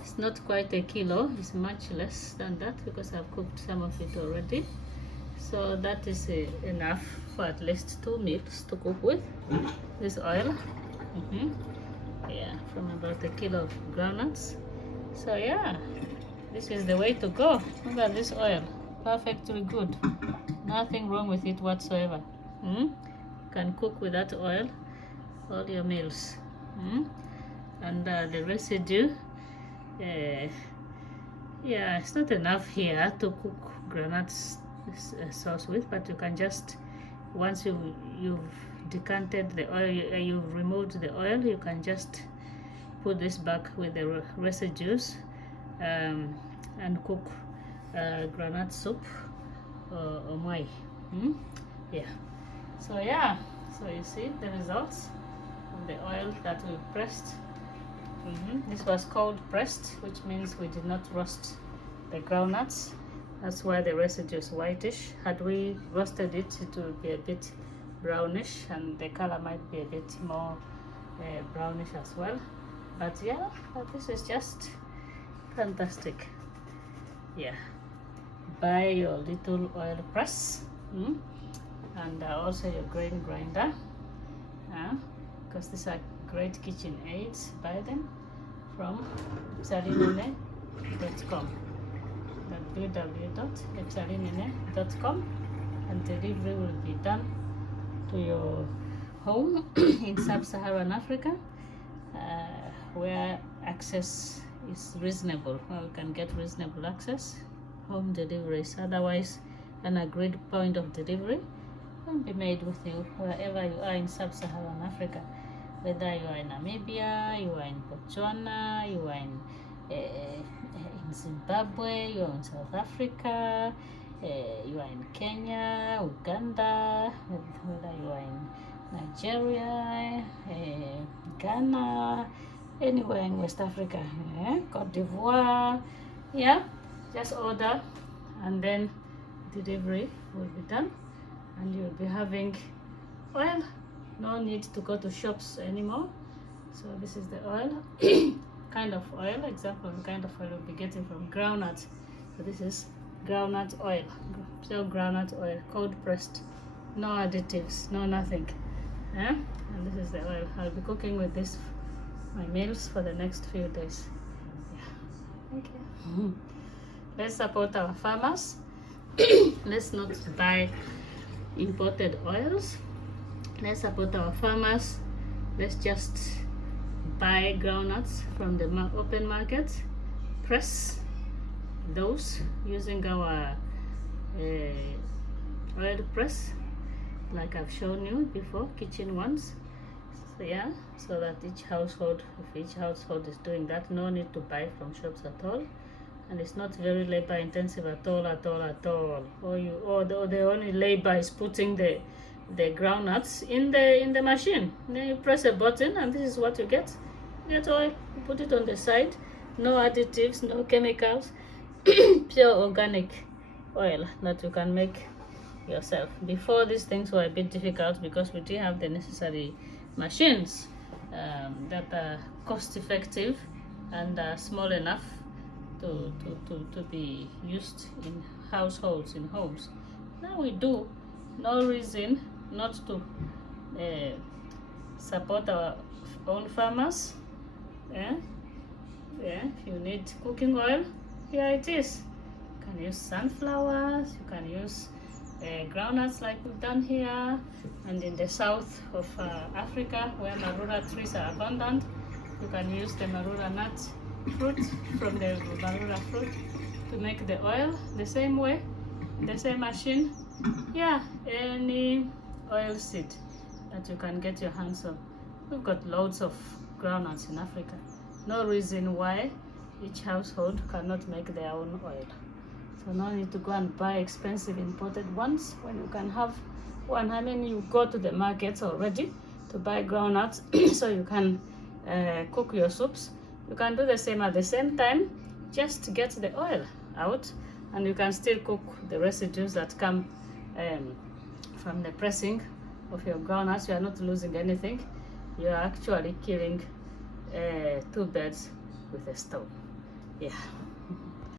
it's not quite a kilo, it's much less than that because I've cooked some of it already. So that is enough for at least 2 meals to cook with this oil. Yeah, from about a kilo of groundnuts. So yeah, this is the way to go. Look at this oil, perfectly good, nothing wrong with it whatsoever. You can cook with that oil all your meals. And the residue, yeah, it's not enough here to cook groundnuts sauce with, but you can just, once you've decanted the oil, you've removed the oil, you can just put this back with the residues and cook groundnut soup or mai. Yeah, so yeah, so you see the results of the oil that we pressed. This was cold pressed, which means we did not roast the groundnuts. That's why the residue is whitish. Had we roasted it, it would be a bit brownish, and the color might be a bit more brownish as well. But yeah, but this is just fantastic. Yeah, buy your little oil press and also your grain grinder, because these are great kitchen aids. Buy them from epyalinene.com, www.epyalinene.com, and delivery will be done to your home in sub-Saharan Africa, where access is reasonable, where we can get reasonable access, home deliveries. Otherwise, an agreed point of delivery will be made with you wherever you are in sub-Saharan Africa, whether you are in Namibia, you are in Botswana, you are in Zimbabwe, you are in South Africa, you are in Kenya, Uganda, whether you are in Nigeria, Ghana, anywhere in West Africa, Cote d'Ivoire. Yeah, just order and then delivery will be done, and you'll be having oil. No need to go to shops anymore. So this is the oil, kind of oil, example of the kind of oil we'll be getting from groundnuts. So this is groundnut oil, pure groundnut oil, cold pressed, no additives, no nothing. And this is the oil. I'll be cooking with this my meals for the next few days. Yeah. Thank you. Let's support our farmers. Let's not buy imported oils. Let's support our farmers let's just buy groundnuts from the open market, press those using our oil press like I've shown you before, kitchen ones. So yeah, so that each household, if each household is doing that, no need to buy from shops at all, and it's not very labor intensive at all. Or the only labor is putting the groundnuts in the machine. Then you press a button and this is what you get. You get oil, you put it on the side, no additives, no chemicals, pure organic oil that you can make yourself. Before, these things were a bit difficult because we didn't have the necessary machines that are cost effective and small enough to be used in households, in homes. Now we do. No reason not to support our own farmers. Yeah, if you need cooking oil, here it is. You can use sunflowers, you can use groundnuts like we've done here, and in the south of Africa where marula trees are abundant, you can use the marula nut fruit from the marula fruit to make the oil the same way, the same machine. Yeah, any oil seed that you can get your hands on. We've got loads of groundnuts in Africa. No reason why each household cannot make their own oil. So no need to go and buy expensive imported ones when you can have one. I mean, you go to the markets already to buy groundnuts so you can cook your soups. You can do the same at the same time, just get the oil out, and you can still cook the residues that come from the pressing of your groundnuts. You are not losing anything. You are actually killing two birds with a stone. Yeah.